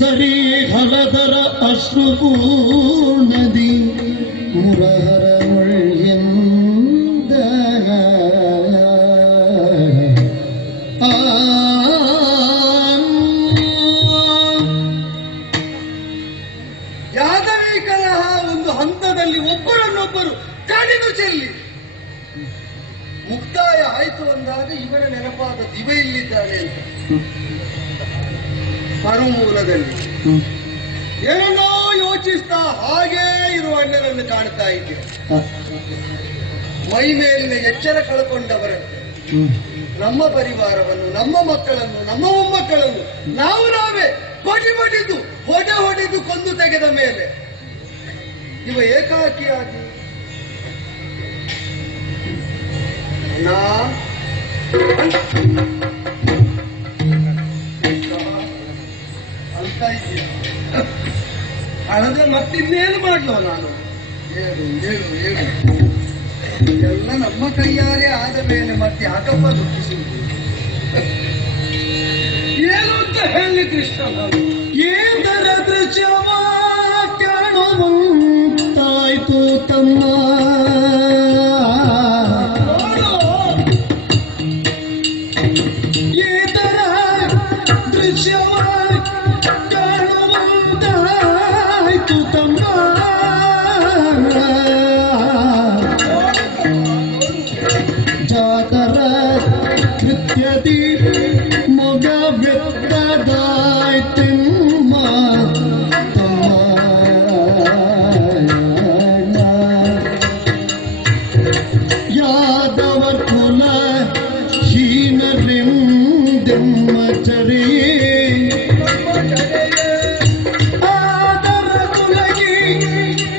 ಸರಿ ಹಲದರ ಅಶ್ರುಪೂರ್ಣದಿ ಮುರಹರ ಒಳ್ಳೆಂದ ಯಾದವಿ ಕಲಹ ಒಂದು ಹಂತದಲ್ಲಿ ಒಬ್ಬರನ್ನೊಬ್ಬರು ಕಾಡಿದು ಚೆಲ್ಲಿ ಮುಕ್ತಾಯ ಆಯ್ತು ಅಂದಾಗ ಇವನ ನೆನಪಾದ ದಿವ ಇಲ್ಲಿದ್ದಾನೆ ಅಂತ ಮರುಮೂಲದಲ್ಲಿ ಏನನ್ನೋ ಯೋಚಿಸ್ತಾ ಹಾಗೇ ಇರುವ ಅಣ್ಣನನ್ನು ಕಾಣ್ತಾ ಇದ್ದೇವೆ. ಮೈ ಮೇಲಿನ ಎಚ್ಚರ ಕಳ್ಕೊಂಡವರಂತೆ ನಮ್ಮ ಪರಿವಾರವನ್ನು, ನಮ್ಮ ಮಕ್ಕಳನ್ನು, ನಮ್ಮ ಮೊಮ್ಮಕ್ಕಳನ್ನು ನಾವೇ ಬಡಿದು ಹೊಡೆದು ಕೊಂದು ತೆಗೆದ ಮೇಲೆ ಇವ ಏಕಾಕಿಯಾಗಿ ಅಳದ್ರೆ ಮತ್ತಿನ್ನೇನು ಮಾಡ್ಲೋ ನಾನು? ಹೇಳು ಹೇಳು ಹೇಳು. ಎಲ್ಲ ನಮ್ಮ ಕೈಯಾರೆ ಆದ ಮೇಲೆ ಮತ್ತೆ ಯಾಕಪ್ಪ ದುಃಖಿಸುವುದು? ಏನು ಅಂತ ಹೇಳಿ ಕೃಷ್ಣ, ಏದರ ದೃಶ್ಯವ ಕಾಣುವಂತಾಯ್ತು ತಮ್ಮ. ಏದರ ದೃಶ್ಯವ ಕಾಣುವಂತಾಯ್ತು ತಮ್ಮ. ಜಾತರ ಕೃತ್ಯದಿ ಮೊಗ ವ್ಯಕ್ತದಾಯ್ತೆಮ್ಮ ತಮ್ಮ. ಯಾದವರ್ ಕುಲ ಹೀನರೆಂದೆಮ್ಮ ಚರೆಯೇ ಆದರ ಕುಲಗಿ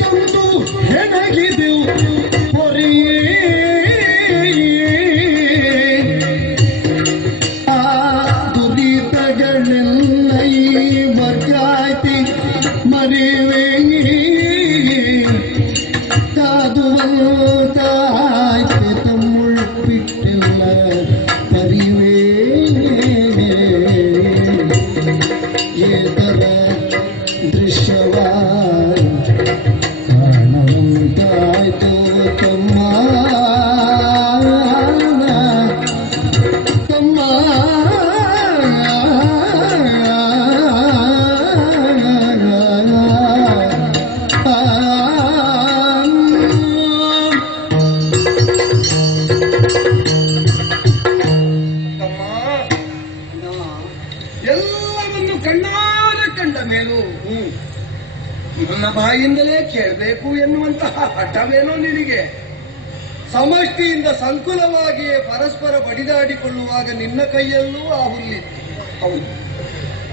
ತಂದು ಹೆಣಗಿದೆವು ಹೊರೆಯೇ. ಆ ದುರಿತಗಳೆಲ್ಲ ಈ ವರ್ಗಾಯ್ತಿ ಮರೆವೇ ಕಾದುವಂತಾಯ್ತೆ ತಮ್ಮುಳ್ ಬಿಟ್ಟಿಲ್ಲ ಪರಿವೇ. ಏತರ ದೃಶ್ಯವ ಕಾಣುವಂತಾಯ್ತು ತಮ್ಮ ತಮ್ಮ. ಎಲ್ಲವನ್ನು ಕಣ್ಣಾರೆ ಕಂಡ ಮೇಲೂ ನನ್ನ ಬಾಯಿಂದಲೇ ಕೇಳಬೇಕು ಎನ್ನುವಂತಹ ಹಠವೇನೋ ನಿನಗೆ? ಸಮಷ್ಟಿಯಿಂದ ಸಂಕುಲವಾಗಿಯೇ ಪರಸ್ಪರ ಬಡಿದಾಡಿಕೊಳ್ಳುವಾಗ ನಿನ್ನ ಕೈಯಲ್ಲೂ ಆ ಹುಲ್ಲಿತ್ತು, ಹೌದು.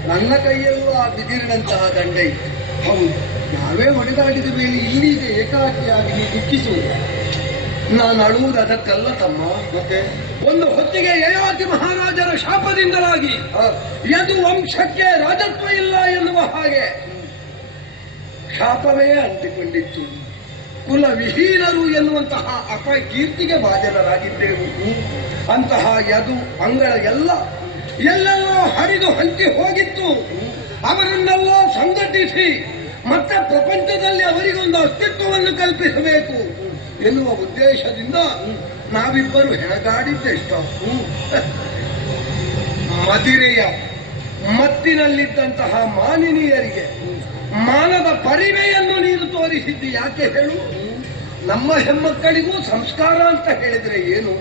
ನನ್ನ ಕೈಯಲ್ಲೂ ಆ ಬಿದಿರಿನಂತಹ ದಂಡ ಇತ್ತು, ಹೌದು. ನಾವೇ ಹೊಡೆದಾಡಿದ ಮೇಲೆ ಇಲ್ಲಿಗೆ ಏಕಾಕಿಯಾಗಿ ನೀ ದುಃಖಿಸುವುದು. ನಾನು ಅಳುವುದು ಅದಕ್ಕಲ್ಲ ತಮ್ಮ. ಮತ್ತೆ ಒಂದು ಹೊತ್ತಿಗೆ ಯಯಾತಿ ಮಹಾರಾಜರ ಶಾಪದಿಂದಲಾಗಿ ಯದು ವಂಶಕ್ಕೆ ರಾಜತ್ವ ಇಲ್ಲ ಎನ್ನುವ ಹಾಗೆ ಶಾಪವೇ ಅಂಟಿಕೊಂಡಿತ್ತು. ಕುಲ ವಿಹೀನರು ಎನ್ನುವಂತಹ ಅಪಕೀರ್ತಿಗೆ ಭಾಜನರಾಗಿದ್ದೆವು. ಅಂತಹ ಯದು ಅಂಗಳ ಎಲ್ಲೆಲ್ಲೋ ಹರಿದು ಹಂಚಿ ಹೋಗಿತ್ತು. ಅವರನ್ನೆಲ್ಲ ಸಂಘಟಿಸಿ ಮತ್ತೆ ಪ್ರಪಂಚದಲ್ಲಿ ಅವರಿಗೊಂದು ಅಸ್ತಿತ್ವವನ್ನು ಕಲ್ಪಿಸಬೇಕು ಎನ್ನುವ ಉದ್ದೇಶದಿಂದ ನಾವಿಬ್ಬರು ಹೆಣಗಾಡಿದ್ದೆಷ್ಟೋ. ಮದಿರೆಯ ಮತ್ತಿನಲ್ಲಿದ್ದಂತಹ ಮಾನಿನಿಯರಿಗೆ ಮಾನದ ಪರಿವೆಯನ್ನು ನೀನು ತೋರಿಸಿದ್ದು ಯಾಕೆ ಹೇಳು? ನಮ್ಮ ಹೆಮ್ಮಕ್ಕಳಿಗೂ ಸಂಸ್ಕಾರ ಅಂತ ಹೇಳಿದ್ರೆ ಏನು,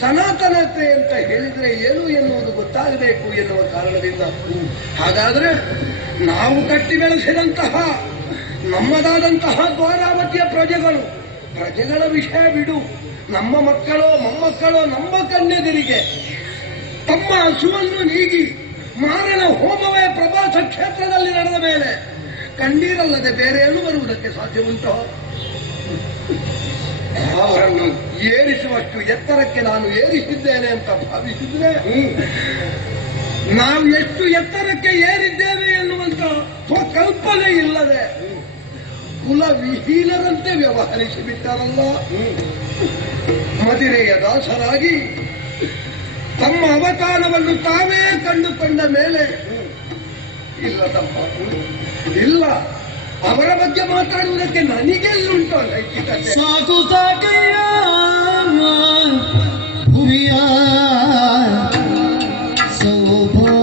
ಸನಾತನತೆ ಅಂತ ಹೇಳಿದ್ರೆ ಏನು ಎನ್ನುವುದು ಗೊತ್ತಾಗಬೇಕು ಎನ್ನುವ ಕಾರಣದಿಂದ. ಹಾಗಾದ್ರೆ ನಾವು ಕಟ್ಟಿ ಬೆಳೆಸಿದಂತಹ ನಮ್ಮದಾದಂತಹ ದ್ವಾರಾವತಿಯ ಪ್ರಜೆಗಳ ವಿಷಯ ಬಿಡು. ನಮ್ಮ ಮಕ್ಕಳೋ ಮೊಮ್ಮಕ್ಕಳೋ ನಮ್ಮ ಕನ್ಯೆಯರಿಗೆ ತಮ್ಮ ಹಸುವನ್ನು ನೀಗಿ ಮಾರಣ ಹೋಮವೇ ಕ್ಷೇತ್ರದಲ್ಲಿ ನಡೆದ ಮೇಲೆ ಕಣ್ಣೀರಲ್ಲದೆ ಬೇರೆ ಏನು ಬರುವುದಕ್ಕೆ ಸಾಧ್ಯ ಉಂಟೋ? ಅವರನ್ನು ಏರಿಸುವಷ್ಟು ಎತ್ತರಕ್ಕೆ ನಾನು ಏರಿಸಿದ್ದೇನೆ ಅಂತ ಭಾವಿಸಿದ್ರೆ ನಾವು ಎಷ್ಟು ಎತ್ತರಕ್ಕೆ ಏರಿದ್ದೇವೆ ಎನ್ನುವಂತ ಕಲ್ಪನೆ ಇಲ್ಲದೆ ಕುಲವಿಹೀನರಂತೆ ವ್ಯವಹರಿಸಿ ಬಿಟ್ಟಾರಲ್ಲ. ಮದಿರೆಯ ದಾಸರಾಗಿ ತಮ್ಮ ಅವತಾರವನ್ನು ತಾವೇ ಕಂಡುಕೊಂಡ ಮೇಲೆ ಇಲ್ಲ ತಮ್ಮ ಇಲ್ಲ, ಅವರ ಬಗ್ಗೆ ಮಾತಾಡುವುದಕ್ಕೆ ನನಗೆಲ್ಲುಂಟು ನೈತಿಕತೆ. ಸಾಕು ಸಾಕಯ್ಯ ಭುವಿಯ ಸೌಭಾಗ್ಯ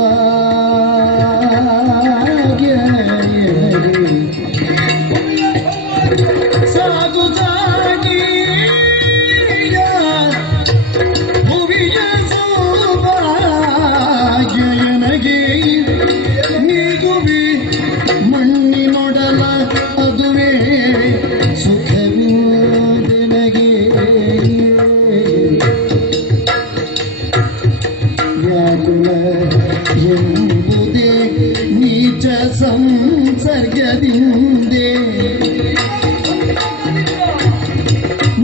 ಸಾಕು ಸಾಕಿಯ ಭುವಿಯ ಸೌಭಾಗ್ಯ ನನಗೆ ನೀಗುವಿ ಮಣ್ಣಿನೊಡಲ ಅದುವೇ ಸುಖವಿನಗೆ ವ್ಯಾಕುಲ ಎಂಬುದೇ ನೀಚ ಸಂಸರ್ಗದಿಂದೆ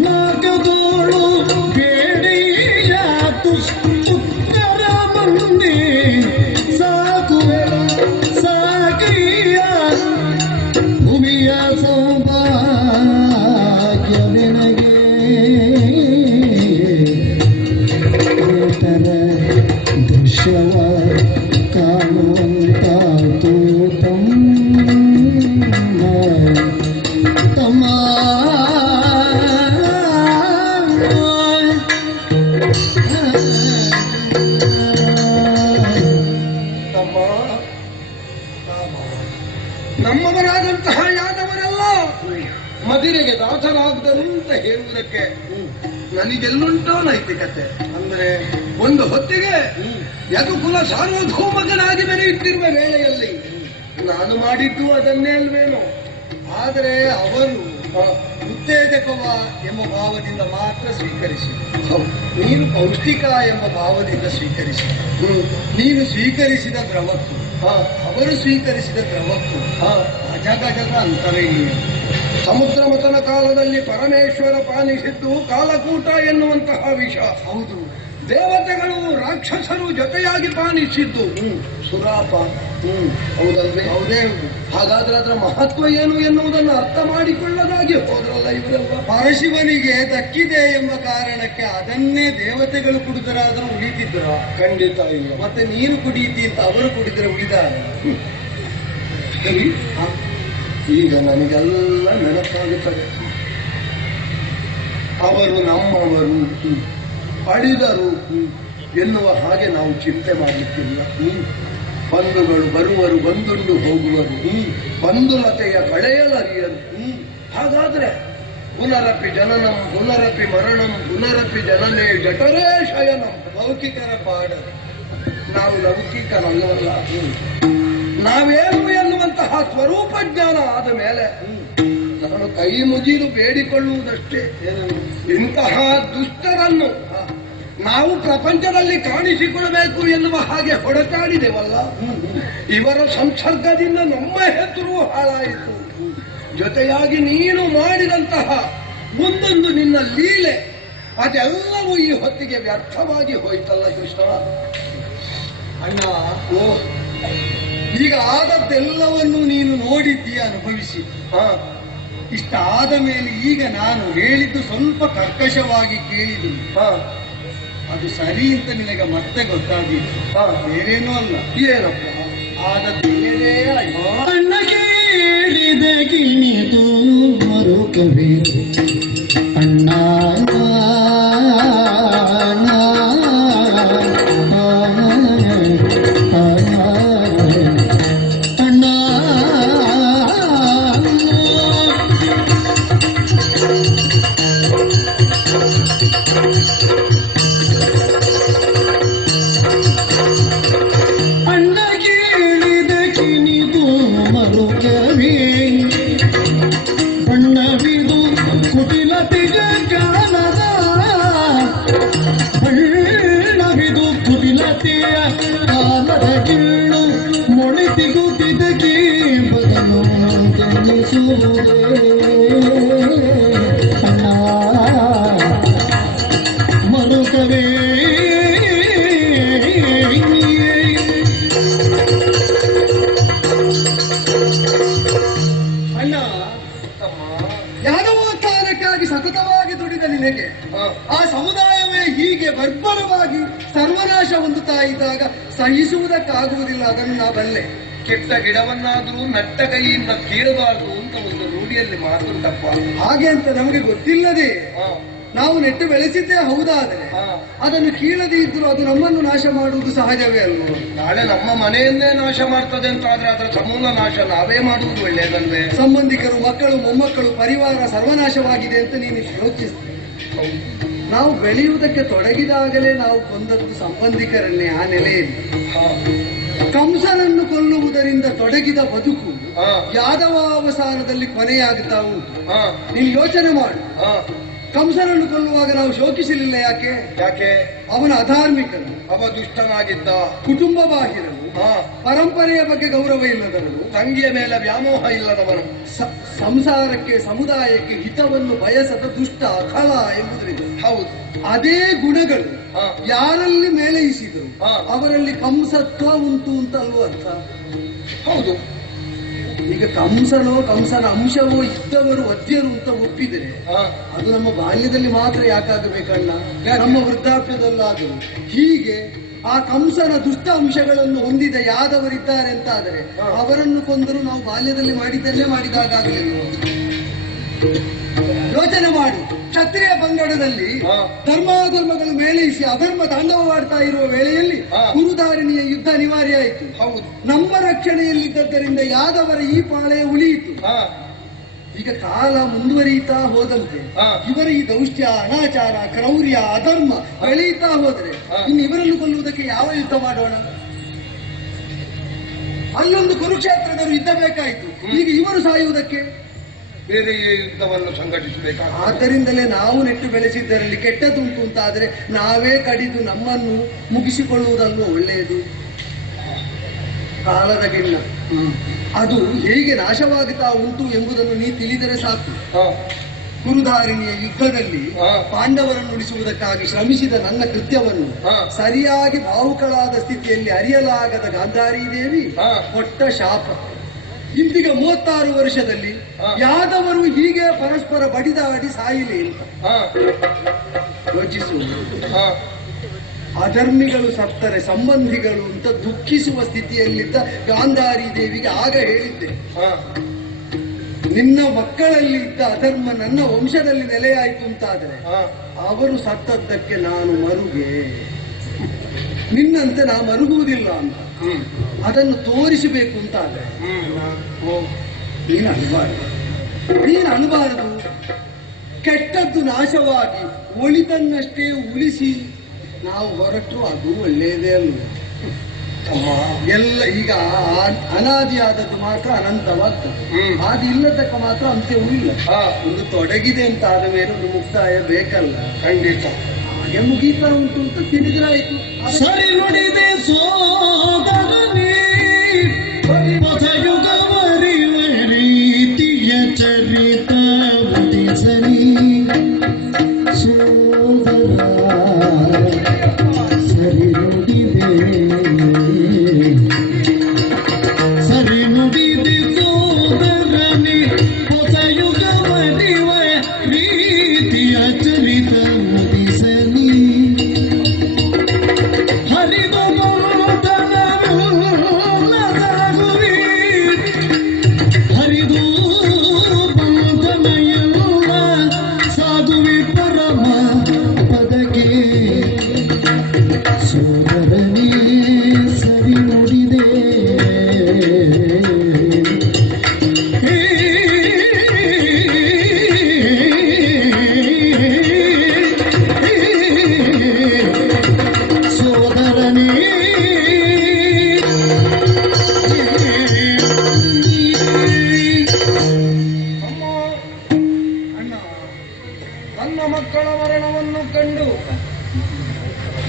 ನಾಗದೋಳು ಬೇಡಿಯ ತುಷ್ಕರ ಮುಂದೆ ಸಾಕು ಸಾಕಿಯ ಭೂಮಿಯ ಸೌಭಾಗ್ಯವೆನಗೆ ಏತರ ದೃಶ್ಯವ ಕಾಣುವಂತಾತು ತಮ್ಮ ನಮ್ಮವರಾದಂತಹ ಯಾದವರೆಲ್ಲ ಮದಿರೆಗೆ ದಾಸರಾಗದರು ಅಂತ ಹೇಳುವುದಕ್ಕೆ ನನಗೆಲ್ಲುಂಟೋ ನೈತಿಕತೆ? ಅಂದ್ರೆ ಒಂದು ಹೊತ್ತಿಗೆ ಯದುಕುಲ ಸಾರ್ವಭೌಮಕನಾಗಿ ಮೆರೆಯುತ್ತಿರುವ ವೇಳೆಯಲ್ಲಿ ನಾನು ಮಾಡಿದ್ದು ಅದನ್ನೇ ಅಲ್ವೇನೋ. ಆದರೆ ಅವರು ಉತ್ತೇಜಕವ ಎಂಬ ಭಾವದಿಂದ ಮಾತ್ರ ಸ್ವೀಕರಿಸಿ, ನೀನು ಪೌಷ್ಟಿಕ ಎಂಬ ಭಾವದಿಂದ ಸ್ವೀಕರಿಸಿ. ನೀನು ಸ್ವೀಕರಿಸಿದ ದ್ರವಕ್ಕೂ ಅವರು ಸ್ವೀಕರಿಸಿದ ದ್ರವಕ್ಕೂ ಅಜಗಜದ ಅಂತರವಿಲ್ಲ. ಸಮುದ್ರ ಮಥನ ಕಾಲದಲ್ಲಿ ಪರಮೇಶ್ವರ ಪಾನಿಸಿದ್ದು ಕಾಲಕೂಟ ಎನ್ನುವಂತಹ ವಿಷ. ಹೌದು, ದೇವತೆಗಳು ರಾಕ್ಷಸರು ಜೊತೆಯಾಗಿ ಪಾನಿಸಿದ್ದು ಸುರಾಪಾನ. ಹೌದಲ್ವೇ? ಹೌದೇ. ಹಾಗಾದ್ರೆ ಅದರ ಮಹತ್ವ ಏನು ಎನ್ನುವುದನ್ನು ಅರ್ಥ ಮಾಡಿಕೊಳ್ಳದಾಗಿ ಹೋದ್ರಲ್ಲ ಇವರೆಲ್ಲ. ಪರಶಿವನಿಗೆ ದಕ್ಕಿದೆ ಎಂಬ ಕಾರಣಕ್ಕೆ ಅದನ್ನೇ ದೇವತೆಗಳು ಕುಡಿದರಾದರೂ ಉಳಿತಿದ್ರ? ಖಂಡಿತ ಇಲ್ಲ. ಮತ್ತೆ ನೀನು ಕುಡಿಯಿತಿ ಅಂತ ಅವರು ಕುಡಿದರೆ ಉಳಿದಾರೆ. ಈಗ ನನಗೆಲ್ಲ ನೆನಪಾಗುತ್ತದೆ. ಅವರು ನಮ್ಮವರು ಪಡೆದರು ಎನ್ನುವ ಹಾಗೆ ನಾವು ಚಿಂತೆ ಮಾಡಲಿಕ್ಕಿಲ್ಲ. ಬಂಧುಗಳು ಬರುವರು, ಬಂದುಂಡು ಹೋಗುವರು, ಬಂಧುಲತೆಯ ಕಳೆಯಲರಿಯರು. ಹಾಗಾದ್ರೆ ಪುನರಪಿ ಜನನಂ ಪುನರಪಿ ಮರಣಂ ಪುನರಪಿ ಜನನೇ ಜಠರೇ ಶಯನಂ. ಲೌಕಿಕರ ಪಾಡ, ನಾವು ಲೌಕಿಕರಲ್ಲವಲ್ಲ. ನಾವೇನು ಎನ್ನುವಂತಹ ಸ್ವರೂಪ ಜ್ಞಾನ ಆದ ಮೇಲೆ ನಾನು ಕೈ ಮುಗಿದು ಬೇಡಿಕೊಳ್ಳುವುದಷ್ಟೇ. ಇಂತಹ ದುಷ್ಟರನ್ನು ನಾವು ಪ್ರಪಂಚದಲ್ಲಿ ಕಾಣಿಸಿಕೊಳ್ಳಬೇಕು ಎನ್ನುವ ಹಾಗೆ ಹೊಡೆತಾಡಿದೆವಲ್ಲ, ಇವರ ಸಂಸರ್ಗದಿಂದ ನಮ್ಮ ಹೆಸರು ಹಾಳಾಯಿತು. ಜೊತೆಯಾಗಿ ನೀನು ಮಾಡಿದಂತಹ ಒಂದೊಂದು ನಿನ್ನ ಲೀಲೆ ಅದೆಲ್ಲವೂ ಈ ಹೊತ್ತಿಗೆ ವ್ಯರ್ಥವಾಗಿ ಹೋಯ್ತಲ್ಲ ಕೃಷ್ಣ. ಅಣ್ಣ, ಈಗ ಆದದ್ದೆಲ್ಲವನ್ನು ನೀನು ನೋಡಿದ್ದೀಯ, ಅನುಭವಿಸಿ. ಇಷ್ಟ ಆದ ಮೇಲೆ ಈಗ ನಾನು ಹೇಳಿದ್ದು ಸ್ವಲ್ಪ ಕರ್ಕಶವಾಗಿ ಕೇಳಿದ್ದು, ಅದು ಸರಿ ಅಂತ ನಿನಗೆ ಮತ್ತೆ ಗೊತ್ತಾಗಿದೆ. ಬೇರೇನೂ ಅಲ್ಲ. ಏನಪ್ಪ ಆದದ್ದೇನೇ ಅಣ್ಣ ಕೇಳಿದ ಕಿಣಿದು ಮರುಕವೇ ಅಣ್ಣ ಕುಟಿಲ ಅಣ್ಣ ಮರುಕವೇ ಅಣ್ಣ ಯಾದವ ಕಾಲಕ್ಕಾಗಿ ಸತತವಾಗಿ ದುಡಿದ ನಿನಗೆ ಆ ಸಮುದಾಯವೇ ಹೀಗೆ ಬರ್ಬರವಾಗಿ ಸರ್ವನಾಶ ಹೊಂದುತ್ತಾ ಇದ್ದಾಗ ಸಹಿಸುವುದಕ್ಕಾಗುವುದಿಲ್ಲ. ಅದನ್ನು ನಾ ಬಲ್ಲೆ. ಕೆಟ್ಟ ಗಿಡವನ್ನಾದರೂ ನಟ್ಟ ಕೈಯಿಂದ ಕೀಳಬಾರದು ಅಂತ ಒಂದು ರೂಢಿಯಲ್ಲಿ ಮಾತು ತಪ್ಪ. ಹಾಗೆ ಅಂತ ನಮಗೆ ಗೊತ್ತಿಲ್ಲದೆ ನಾವು ನೆಟ್ಟು ಬೆಳೆಸಿದ್ದೇ ಹೌದಾದರೆ ಅದನ್ನು ಕೀಳದೆ ಇದ್ದರೂ ಅದು ನಮ್ಮನ್ನು ನಾಶ ಮಾಡುವುದು ಸಹಜವೇ ಅಲ್ವೋ? ನಾಳೆ ನಮ್ಮ ಮನೆಯನ್ನೇ ನಾಶ ಮಾಡ್ತದೆ ಅಂತ ಆದ್ರೆ ಅದರ ಸಮೂಲ ನಾಶ ನಾವೇ ಮಾಡುವುದು ಒಳ್ಳೆಯದಲ್ವೇ? ಸಂಬಂಧಿಕರು, ಮಕ್ಕಳು, ಮೊಮ್ಮಕ್ಕಳು, ಪರಿವಾರ ಸರ್ವನಾಶವಾಗಿದೆ ಅಂತ ನೀನು ಯೋಚಿಸ್ತೀವಿ. ನಾವು ಬೆಳೆಯುವುದಕ್ಕೆ ತೊಡಗಿದಾಗಲೇ ನಾವು ಕೊಂದದ್ದು ಸಂಬಂಧಿಕರನ್ನೇ. ಆ ನೆಲೆಯಲ್ಲಿ ಕಂಸನನ್ನು ಕೊಲ್ಲುವುದರಿಂದ ತೊಡಗಿದ ಬದುಕು ಯಾದವಾವಸಾನದಲ್ಲಿ ಕೊನೆಯಾಗುತ್ತಾ ಉಂಟು. ನೀನು ಯೋಚನೆ ಮಾಡು. ಕಂಸನನ್ನು ಕೊಲ್ಲುವಾಗ ನಾವು ಶೋಕಿಸಲಿಲ್ಲ. ಯಾಕೆ? ಅವನ ಅಧಾರ್ಮಿಕನು, ಅವ ದುಷ್ಟನಾಗಿದ್ದ, ಕುಟುಂಬ ಬಾಹಿರನು, ಪರಂಪರೆಯ ಬಗ್ಗೆ ಗೌರವ ಇಲ್ಲದವನು, ತಂಗಿಯ ಮೇಲೆ ವ್ಯಾಮೋಹ ಇಲ್ಲದವನು, ಸಂಸಾರಕ್ಕೆ ಸಮುದಾಯಕ್ಕೆ ಹಿತವನ್ನು ಬಯಸದ ದುಷ್ಟ ಖಳ ಎಂಬುದರಿಂದ. ಹೌದು, ಅದೇ ಗುಣಗಳು ಯಾರಲ್ಲಿ ಮೇಳೈಸಿದರು ಅವರಲ್ಲಿ ಕಂಸತ್ವ ಉಂಟು ಅಂತ ಅಲ್ವೋ ಅರ್ಥ? ಹೌದು. ಈಗ ಕಂಸನೋ ಕಂಸನ ಅಂಶವೋ ಇದ್ದವರು ವದ್ಯರು ಅಂತ ಒಪ್ಪಿದರೆ ಅದು ನಮ್ಮ ಬಾಲ್ಯದಲ್ಲಿ ಮಾತ್ರ ಯಾಕಾಗಬೇಕಣ್ಣ? ನಮ್ಮ ವೃದ್ಧಾಪ್ಯದಲ್ಲಾದರೂ ಹೀಗೆ ಆ ಕಂಸನ ದುಷ್ಟ ಅಂಶಗಳನ್ನು ಹೊಂದಿದ ಯಾದವರಿದ್ದಾರೆ ಅಂತಾದರೆ ಅವರನ್ನು ಕೊಂದರೂ ನಾವು ಬಾಲ್ಯದಲ್ಲಿ ಮಾಡಿದ್ದನ್ನೇ ಮಾಡಿದಾಗಲಿಲ್ಲ. ಯೋಚನೆ ಮಾಡಿ. ಕ್ಷತ್ರಿಯ ಪಂಗಡದಲ್ಲಿ ಧರ್ಮಾಧರ್ಮಗಳು ಮೇಳೈಸಿ ಅಧರ್ಮ ತಾಂಡವವಾಡ್ತಾ ಇರುವ ವೇಳೆಯಲ್ಲಿ ಗುರುಧಾರಿಣಿಯ ಯುದ್ಧ ಅನಿವಾರ್ಯ ಆಯಿತು. ನಮ್ಮ ರಕ್ಷಣೆಯಲ್ಲಿದ್ದರಿಂದ ಯಾದವರ ಈ ಪಾಳೆ ಉಳಿಯಿತು. ಈಗ ಕಾಲ ಮುಂದುವರಿಯುತ್ತಾ ಹೋದಂತೆ ಇವರ ಈ ದೌಷ್ಟ್ಯ, ಅನಾಚಾರ, ಕ್ರೌರ್ಯ, ಅಧರ್ಮ ಬೆಳೆಯುತ್ತಾ ಹೋದರೆ ಇನ್ನು ಇವರನ್ನು ಕೊಲ್ಲುವುದಕ್ಕೆ ಯಾವ ಯುದ್ಧ ಮಾಡೋಣ? ಅಲ್ಲೊಂದು ಕುರುಕ್ಷೇತ್ರದವರು ಯುದ್ಧ ಬೇಕಾಯಿತು. ಈಗ ಇವರು ಸಾಯುವುದಕ್ಕೆ ಬೇರೆ ಯುದ್ಧವನ್ನು ಸಂಘಟಿಸಬೇಕಾಗ. ಆದ್ದರಿಂದಲೇ ನಾವು ನೆಟ್ಟು ಬೆಳೆಸಿದ್ದರಲ್ಲಿ ಕೆಟ್ಟದುಂಟು ಅಂತ ಆದರೆ ನಾವೇ ಕಡಿದು ನಮ್ಮನ್ನು ಮುಗಿಸಿಕೊಳ್ಳುವುದನ್ನು ಒಳ್ಳೆಯದು. ಕಾಲದ ಗಿಣ್ಣ ಅದು ಹೇಗೆ ನಾಶವಾಗುತ್ತಾ ಉಂಟು ಎಂಬುದನ್ನು ನೀ ತಿಳಿದರೆ ಸಾಕು. ಗುರುಧಾರಿಣಿಯ ಯುದ್ಧದಲ್ಲಿ ಪಾಂಡವರನ್ನು ಉಳಿಸುವುದಕ್ಕಾಗಿ ಶ್ರಮಿಸಿದ ನನ್ನ ಕೃತ್ಯವನ್ನು ಸರಿಯಾಗಿ ಭಾವುಕಳಾದ ಸ್ಥಿತಿಯಲ್ಲಿ ಅರಿಯಲಾಗದ ಗಾಂಧಾರಿ ದೇವಿ ಕೊಟ್ಟ ಶಾಪ. ಇಂದಿಗ 36 ವರ್ಷದಲ್ಲಿ ಯಾದವರು ಹೀಗೆ ಪರಸ್ಪರ ಬಡಿದಾಡಿ ಸಾಯಿಲಿ ಅಂತ ಯೋಚಿಸುವ. ಅಧರ್ಮಿಗಳು ಸತ್ತರೆ ಸಂಬಂಧಿಗಳು ಅಂತ ದುಃಖಿಸುವ ಸ್ಥಿತಿಯಲ್ಲಿದ್ದ ಗಾಂಧಾರಿ ದೇವಿಗೆ ಆಗ ಹೇಳಿದ್ದೆ, ನಿನ್ನ ಮಕ್ಕಳಲ್ಲಿ ಇದ್ದ ಅಧರ್ಮ ನನ್ನ ವಂಶದಲ್ಲಿ ನೆಲೆಯಾಯಿತು ಅಂತಾದರೆ ಅವರು ಸತ್ತದ್ದಕ್ಕೆ ನಾನು ಮರುಗೆ, ನಿನ್ನಂತೆ ನಾ ಮರುಗುವುದಿಲ್ಲ ಅಂತ ಅದನ್ನು ತೋರಿಸಬೇಕು ಅಂತ ಆದ್ರೆ ನೀನು ಅನ್ಬಾರದು. ಕೆಟ್ಟದ್ದು ನಾಶವಾಗಿ ಒಳಿತನ್ನಷ್ಟೇ ಉಳಿಸಿ ನಾವು ಹೊರಟರು ಅದು ಒಳ್ಳೆಯದೇ ಅಲ್ಲ. ಎಲ್ಲ ಈಗ ಅನಾದಿಯಾದದ್ದು ಮಾತ್ರ ಅನಂತವಾಗ್ತದೆ, ಅದು ಇಲ್ಲದಕ್ಕ ಮಾತ್ರ ಅಂತ್ಯವೂ ಇಲ್ಲ. ಒಂದು ತೊಡಗಿದೆ ಅಂತ ಆದ ಮೇಲೆ ಒಂದು ಮುಕ್ತಾಯ ಬೇಕಲ್ಲ. ಖಂಡಿತ ಹಾಗೆ ಮುಗೀತಾ ಉಂಟು ಅಂತ ತಿಳಿದ್ರಾಯ್ತು. ಸರಿ ನುಡಿದೆ ಸೋದರನೇ ಪಥಯುಗವರಿವ ರೀತಿಯ ಚರಿತ ಉದಿಸಲಿ ಸೋದರ ಸರಿ ನುಡಿದೆ ಸೋದರನೇ ಪಥಯುಗವರಿವ ರೀತಿಯ ಚರಿತ ಉದಿಸಲಿ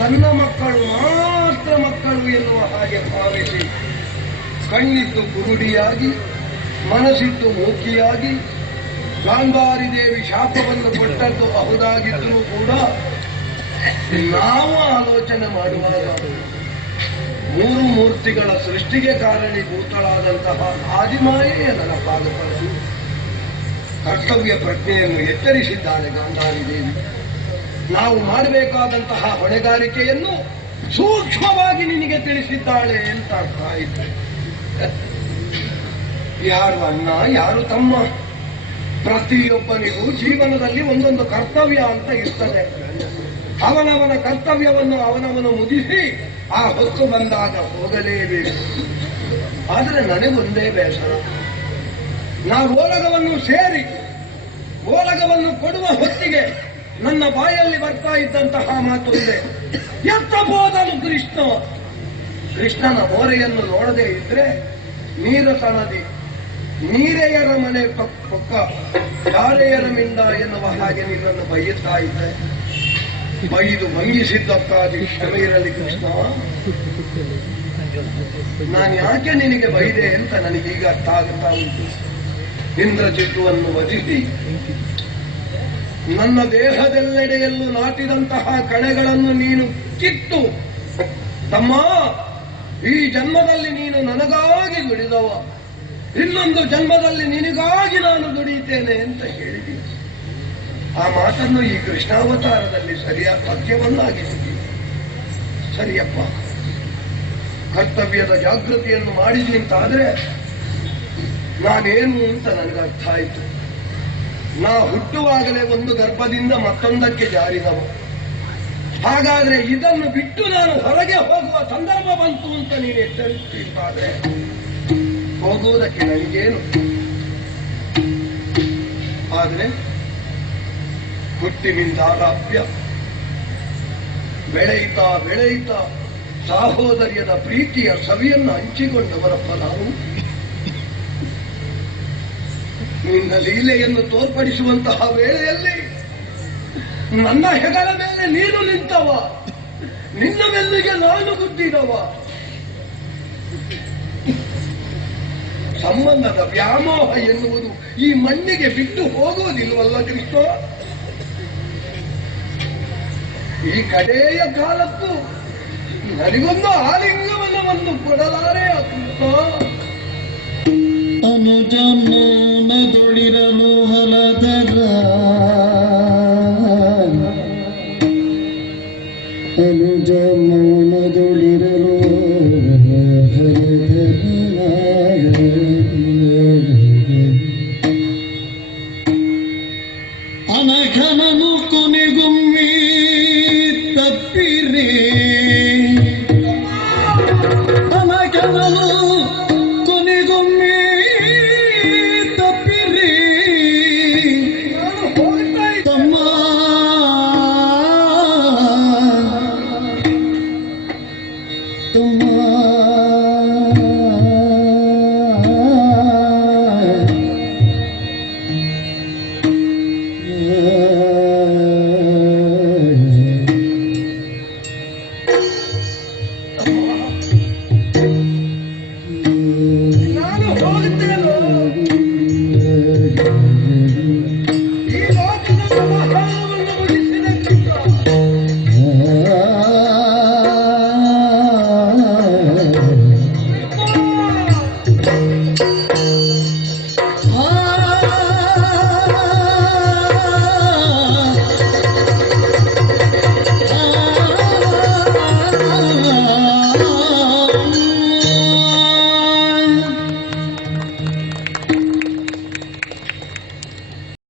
ತನ್ನ ಮಕ್ಕಳು ಮಾತ್ರ ಮಕ್ಕಳು ಎನ್ನುವ ಹಾಗೆ ಭಾವಿಸಿ ಕಣ್ಣಿದ್ದು ಕುರುಡಿಯಾಗಿ ಮನಸ್ಸಿಟ್ಟು ಮೂಕಿಯಾಗಿ ಗಾಂಧಾರಿ ದೇವಿ ಶಾಪವನ್ನು ಕೊಟ್ಟದ್ದು ಹೌದಾಗಿದ್ರೂ ಕೂಡ ನಾವು ಆಲೋಚನೆ ಮಾಡುವಾಗ ಮೂರು ಮೂರ್ತಿಗಳ ಸೃಷ್ಟಿಗೆ ಕಾರಣೀಭೂತಳಾದಂತಹ ಆದಿಮಾಯೆಯ ನೆನಪಾಗಬಾರದು. ಕರ್ತವ್ಯ ಪ್ರಜ್ಞೆಯನ್ನು ಎಚ್ಚರಿಸಿದ್ದಾಳೆ ಗಾಂಧಾರಿ ದೇವಿ. ನಾವು ಮಾಡಬೇಕಾದಂತಹ ಹೊಣೆಗಾರಿಕೆಯನ್ನು ಸೂಕ್ಷ್ಮವಾಗಿ ನಿನಗೆ ತಿಳಿಸಿದ್ದಾಳೆ ಅಂತ ಅರ್ಥ ಆಯಿತು. ಯಾರು ಅಣ್ಣ ಯಾರು ತಮ್ಮ, ಪ್ರತಿಯೊಬ್ಬನಿಗೂ ಜೀವನದಲ್ಲಿ ಒಂದೊಂದು ಕರ್ತವ್ಯ ಅಂತ ಇರ್ತದೆ. ಅವನವನ ಕರ್ತವ್ಯವನ್ನು ಅವನವನು ಮುಗಿಸಿ ಆ ಹೊತ್ತು ಬಂದಾಗ ಹೋಗಲೇಬೇಕು. ಆದರೆ ನನಗೊಂದೇ ಬೇಸರ, ನಾವು ಓಲಗವನ್ನು ಸೇರಿ ಓಲಗವನ್ನು ಕೊಡುವ ಹೊತ್ತಿಗೆ ನನ್ನ ಬಾಯಲ್ಲಿ ಬರ್ತಾ ಇದ್ದಂತಹ ಮಾತೊಂದೇ, ಎತ್ತ ಹೋದನು ಕೃಷ್ಣ. ಕೃಷ್ಣನ ಮೋರೆಯನ್ನು ನೋಡದೇ ಇದ್ರೆ ನೀರಸ ನದಿ ನೀರೆಯರ ಮನೆ ಪಕ್ಕ ಯಾರೆಯರ ಮಿಂಡ ಎನ್ನುವ ಹಾಗೆ ನಿನ್ನನ್ನು ಬೈಯುತ್ತಾ ಇದ್ದೆ. ಬೈದು ಭಂಗಿಸಿದ್ದಕ್ಕಾಗಿ ಕ್ಷಮೆ ಇರಲಿ ಕೃಷ್ಣ. ನಾನು ಯಾಕೆ ನಿನಗೆ ಬೈದೆ ಅಂತ ನನಗೀಗ ಅರ್ಥ ಆಗುತ್ತಾ ಉಂಟು. ಇಂದ್ರಜಿತ್ತುವನ್ನು ವಧಿಸಿ ನನ್ನ ದೇಹದೆಲ್ಲೆಡೆಯಲ್ಲೂ ನಾಟಿದಂತಹ ಕಳೆಗಳನ್ನು ನೀನು ಕಿತ್ತು, ತಮ್ಮ ಈ ಜನ್ಮದಲ್ಲಿ ನೀನು ನನಗಾಗಿ ದುಡಿದವ, ಇನ್ನೊಂದು ಜನ್ಮದಲ್ಲಿ ನಿನಗಾಗಿ ನಾನು ದುಡಿಯುತ್ತೇನೆ ಅಂತ ಹೇಳಿದ್ದೀನಿ. ಆ ಮಾತನ್ನು ಈ ಕೃಷ್ಣಾವತಾರದಲ್ಲಿ ಸರಿಯಾದ ಪದ್ಯವನ್ನಾಗಿಸಿದ್ದೀನಿ. ಸರಿಯಪ್ಪ, ಕರ್ತವ್ಯದ ಜಾಗೃತಿಯನ್ನು ಮಾಡಿದಿ ಅಂತಾದ್ರೆ ನಾನೇನು ಅಂತ ನನಗೆ ಅರ್ಥ ಆಯಿತು. ನಾ ಹುಟ್ಟುವಾಗಲೇ ಒಂದು ಗರ್ಭದಿಂದ ಮತ್ತೊಂದಕ್ಕೆ ಜಾರಿದವ. ಹಾಗಾದ್ರೆ ಇದನ್ನು ಬಿಟ್ಟು ನಾನು ಹೊರಗೆ ಹೋಗುವ ಸಂದರ್ಭ ಬಂತು ಅಂತ ನೀನು ಎಚ್ಚರಿಸಿದ್ದಾದ್ರೆ ಹೋಗುವುದಕ್ಕೆ ನನಗೇನು. ಆದರೆ ಹುಟ್ಟಿನಿಂದಾಗಾಪ್ಯ ಬೆಳೆಯುತ್ತಾ ಬೆಳೆಯುತ್ತಾ ಸಹೋದರ್ಯದ ಪ್ರೀತಿಯ ಸವಿಯನ್ನು ಹಂಚಿಕೊಂಡವರಪ್ಪ ನಾವು. ನಿನ್ನ ಲೀಲೆಯನ್ನು ತೋರ್ಪಡಿಸುವಂತಹ ವೇಳೆಯಲ್ಲಿ ನನ್ನ ಹೆಗಲ ಮೇಲೆ ನೀನು ನಿಂತವ, ನಿನ್ನ ಮೆಲ್ಲಿಗೆ ನಾನು ಗುದ್ದಿದವ. ಸಂಬಂಧದ ವ್ಯಾಮೋಹ ಎನ್ನುವುದು ಈ ಮಣ್ಣಿಗೆ ಬಿಟ್ಟು ಹೋಗುವುದಿಲ್ವಲ್ಲ ಕೃಷ್ಣ. ಈ ಕಡೆಯ ಕಾಲಕ್ಕೂ ನನಗೊಂದು ಆಲಿಂಗವನ್ನು ಕೊಡಲಾರೆ ಕೃಷ್ಣ. ಅನುಜಮೌನದುಳಿರಲು ಹಲದರ ಅನುಜಮೌನದುಳಿರಲು ಅನಘನನು ಕೊನೆಗೊಮ್ಮೆ ತಪ್ಪಿರೇ, ಅನಘನನು ಕೊನೆಗೊಮ್ಮೆ ತಪ್ಪಿರೇ ತಮ್ಮ. ತಮ್ಮ ನಾನು ಹೋಗುತ್ತೇನೋ ಈ ಲೋಕದ ವ್ಯವಹಾರವನ್ನು ಮುಗಿಸಿದ ಕೃಷ್ಣ. ಆ